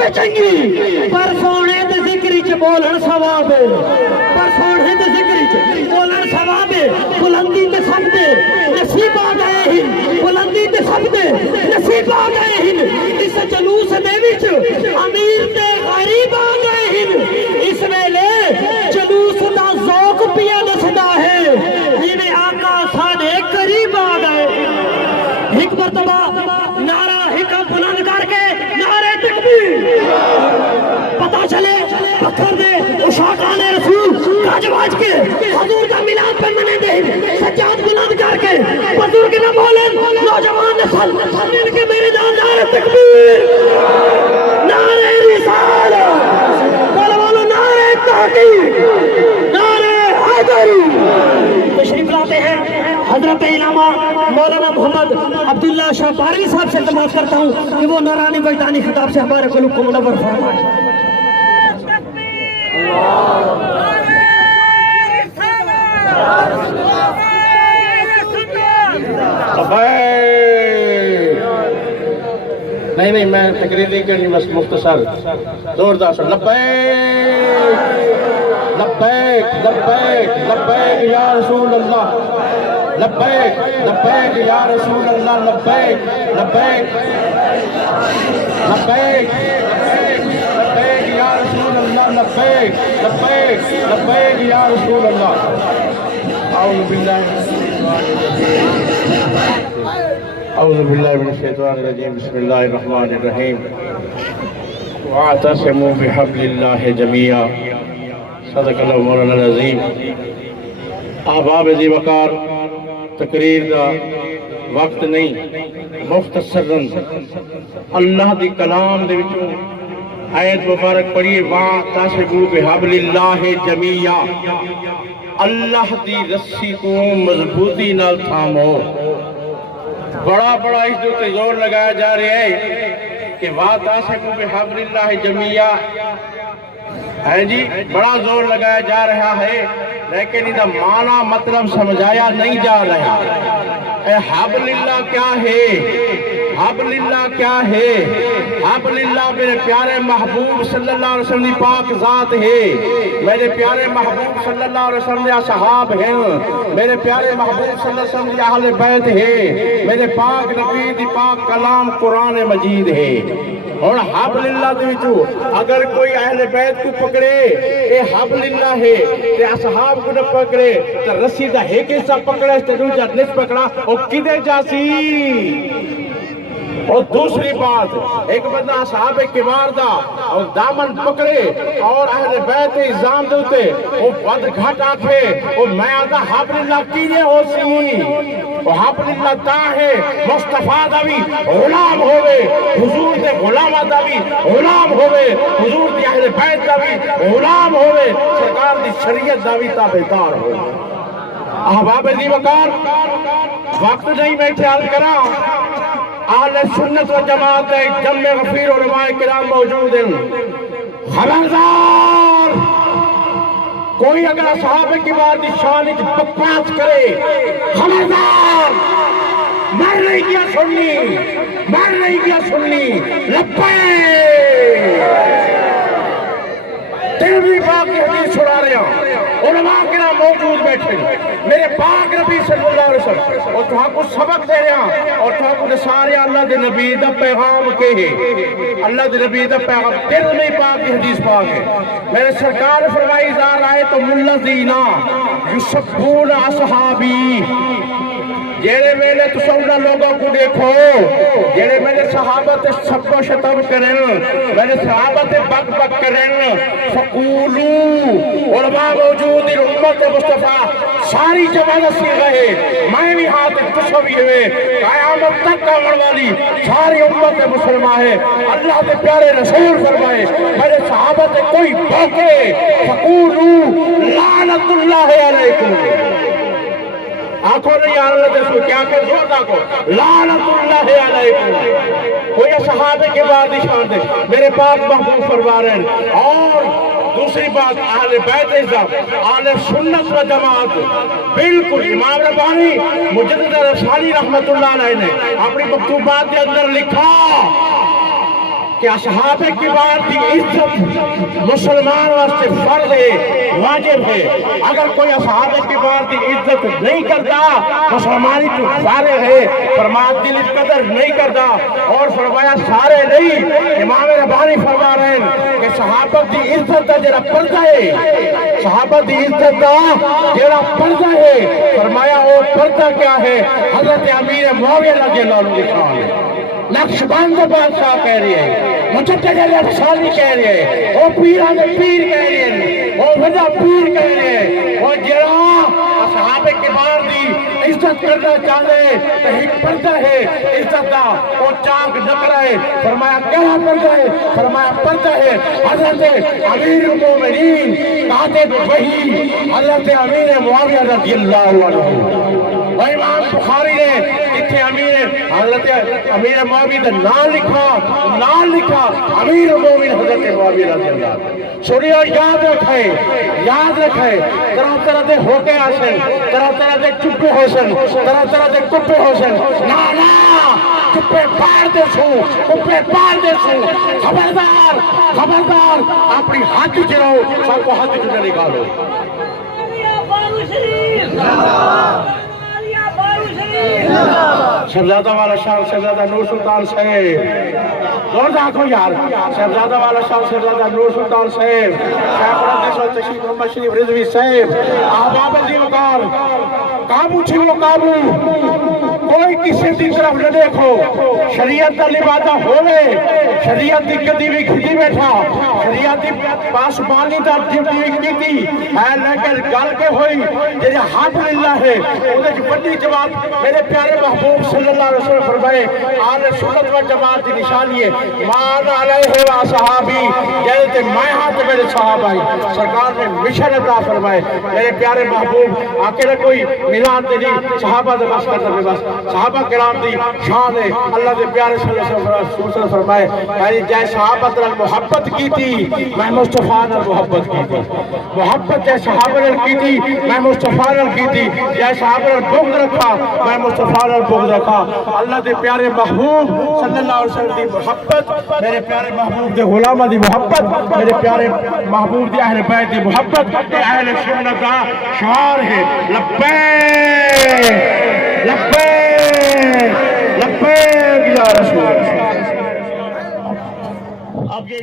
پہ چنگی پر سونے دے ذکری چ بولن ثواب پر سونے دے ذکری چ بولن ثواب بلندی تے سب دے نصیب آ گئے ہیں بلندی تے سب دے نصیب آ گئے ہیں اس جلوس دے وچ امیر تے غریب آ گئے ہیں اس ویلے جلوس دا ذوق پیا دسدا ہے جویں آقا ساڈے قریب آ گئے ایک مرتبہ نعرہ ایک بلند کر کے نعرہ تکبیر پتہ چلے پتھر دے اشاقان رسول گج واج کے حضور کا میلاد پہ منے دے سجاد بلند کر کے بزرگ نہ بولن نوجوان نسل ان کے میرے جان نعرہ تکبیر نعرہ رسالت بولو نعرہ تحقیق نعرہ حیدری تشریف لاتے ہیں حضرت علامہ مولانا محمد عبداللہ شاہ بارگی صاحب سے التماس کرتا ہوں کہ وہ نورانی وجدانی خطاب سے ہمارے قلوب کو منور فرمائیں نہیں میں تقریر نہیں کرنی بس مختصر زوردار سے لبیک لبیک لبیک یا رسول اللہ لبیک لبیک یا رسول اللہ لبیک لبیک لبیک لبیک یا رسول اللہ لبیک لبیک لبیک یا رسول اللہ اعوذ باللہ من الشیطان الرجیم بسم اللہ الرحمن الرحیم واعتصموا بحبل اللہ جميعا صدق اللہ مولانا العظیم احباب ذی وقار تقریر دا وقت نہیں مختصراً اللہ دی کلام دے وچوں آیت مبارک پڑھیے واعتصموا بحبل اللہ جميعا اللہ دی رسی کو مضبوطی نال تھامو بڑا اس جو زور لگایا جا رہا ہے کہ واعتصموا بحبل اللہ جميعا ہے جی بڑا زور لگایا جا رہا ہے لیکن ادھا معنی مطلب سمجھایا نہیں جا رہا اے حبل اللہ کیا ہے حبل اللہ کیا ہے حبل اللہ میرے پیارے محبوب صلی اللہ علیہ وسلم کی پاک ذات ہے میرے پیارے محبوب صلی اللہ علیہ وسلم کے اصحاب ہیں میرے پیارے محبوب صلی اللہ علیہ وسلم کے اہل بیت ہے میرے پاک نبی دی پاک کلام قرآن مجید ہے اور حبل اللہ دے وچوں اگر کوئی اہل بیت کو پکڑے اے حبل اللہ ہے تے اصحاب کو نہ پکڑے تے رسی دا ایک حصہ پکڑے تے دوجا نصف پکڑا او کدے جاسی اور دوسری بات ایک بندہ اصحاب کبار دا اور دامن پکڑے اور اہل بیت الزام دوتے وہ بد گھٹ آکھے اور میں آدھا حبل اللہ کیجئے ہو سی وہ حبل اللہ تا ہے مصطفیٰ داوی غلام ہوئے حضور دے غلام داوی غلام ہوئے حضور دے اہل بیت داوی غلام ہوئے سرکار دی شریعت داوی تابعدار ہوئے احباب ذی وقار وقت نہیں میں خیال کرا اہل سنت و جماعت جمع غفیر علماء کرام موجود ہیں خبردار کوئی اگر اصحاب کی بات شان بکواس کرے خبردار مر نہیں کیا سننی مر نہیں کیا سننی لبیک تیرہویں پاک کی حدیث چھڑا رہے ہیں علماء کرام موجود بیٹھے میرے پاک نبی صلی اللہ علیہ وسلم اور تہاں کو سبق دے رہے ہیں اور تہاں کو سارے اللہ دے نبی دا پیغام کے ہیں اللہ دے نبی دا پیغام تیرہویں پاک کی حدیث پاک ہے میرے سرکار فرمائی زار آئے تو ملذینا یسبون اصحابی جیڑے میرے تصورہ لوگوں کو دیکھو جیڑے میرے صحابت سب کو شتم کریں میرے صحابت بک بک کریں فقولو علماء موجود امت مصطفیٰ ساری جماعت سی گئے میں بھی ہاتھ تصوی ہوئے قیامت تک آمن والی ساری امت مسلمہ ہے اللہ کے پیارے رسول فرمائے میرے صحابت کوئی بھوکے فقولو لعنت اللہ علیکم آنکھوں نہیں آرہا جیسو کیا کہ زور داکو لعنت اللہ علیکم کوئی صحابے کے بعد اشان دے میرے پاک محبوب فرما رہے ہیں اور دوسری بات اہل بیت ازام اہل سنت و جماعت بالکل امام ربانی مجدد رسالی رحمت اللہ علیہ نے اپنی مکتوبات کے اندر لکھا کہ اصحاب کبار کی عزت مسلمان واسطے فرض ہے، واجب ہے۔ اگر کوئی اصحاب کبار کی عزت نہیں کرتا مسلمانی تو فارغ ہے، فرمایا دل قدر نہیں کرتا، اور فرمایا سارے نہیں۔ امام ربانی فرما رہے ہیں کہ صحابہ کی عزت کا جڑا پردہ ہے، صحابہ کی عزت کا جڑا پردہ ہے، فرمایا وہ پردہ کیا ہے؟ حضرت امیر معاویہ رضی اللہ عنہ لکھا ہے، نقش بند بادشاہ کہہ رہے ہیں، مجدد افسانی کہہ رہے ہیں، وہ پیران پیر کہہ رہے ہیں، وہ وجہ پیر کہہ رہے ہیں، وہ جڑا اصحاب کبار دی عزت کرنا چاہے تو ایک پردہ ہے عزت دا، وہ چاک نکرا ہے۔ فرمایا کیا پردہ ہے؟ فرمایا پردہ ہے حضرت امیر المومنین کاتب وحی حضرت امیر معاویہ رضی اللہ عنہ۔ اور امام بخاری نے اتنے حضرت امیر معاویہ کا نام لکھا امیر المومنین حضرت معاویہ رضی اللہ عنہ۔ سنیے اور یاد رکھے طرح طرح دے ہوکے آسن، طرح طرح دے چپے ہوسن، طرح طرح دے کپے ہوسن، نا چپے پار دے سو، کپے پار دے سو۔ خبردار اپنی حد چلو، سب کو حد چلے نکالو۔ شہزادہ والا شاہ شہزادہ نور سلطان صاحب، زور داکھو یار، شہزادہ والا شاہ شہزادہ نور سلطان صاحب، شیخ الحدیث و تشریف محمد شریف رضوی صاحب، احباب زیوکار، قابو چھو قابو، کوئی کسی دی طرف نہ دیکھو، شریعت کا لبادہ ہوئے، شریعت دی کدی بھی کھتی بیٹھا، شریعت دی پاسبانی دا ڈیوٹی بھی کیتی ہے، لیکن گل کے ہوئی جیسے حد للہ ہے، انہیں جو بڑی جواب میرے پیارے محبوب صلی اللہ علیہ وسلم فرمائے، آل سنت و جماعت کی نشانی ہے، مان علیہ و صحابی، جیسے میں ہاتھ میرے صحابہ آئی، سرکار نے مشن عطا فرمائے، میرے پیارے محبوب آکے نہ کوئی ملاد دی صحابہ دے بس کرتا بھی بس، صحابہ کرام دی شان ہے، اللہ دے پیارے صلی اللہ علیہ وسلم فرمائے، یعنی جائے صحابہ در محبت کی تھی میں مصطفیٰ در محبت کی تھی، محبت جائے صحابہ در کی تھی میں مصطفیٰ در کی تھی، جائے صحابہ در بغض رکھا میں مصطفیٰ در بغض رکھا۔ اللہ دے پیارے محبوب صلی اللہ علیہ وسلم دی محبت، میرے پیارے محبوب دے غلامہ دی محبت، میرے پیارے محبوب دی اہل بیت دی محبت، اہل سنت دا شعار ہے، لبیک لبیک لبیک یا رسول اللہ۔ اب یہ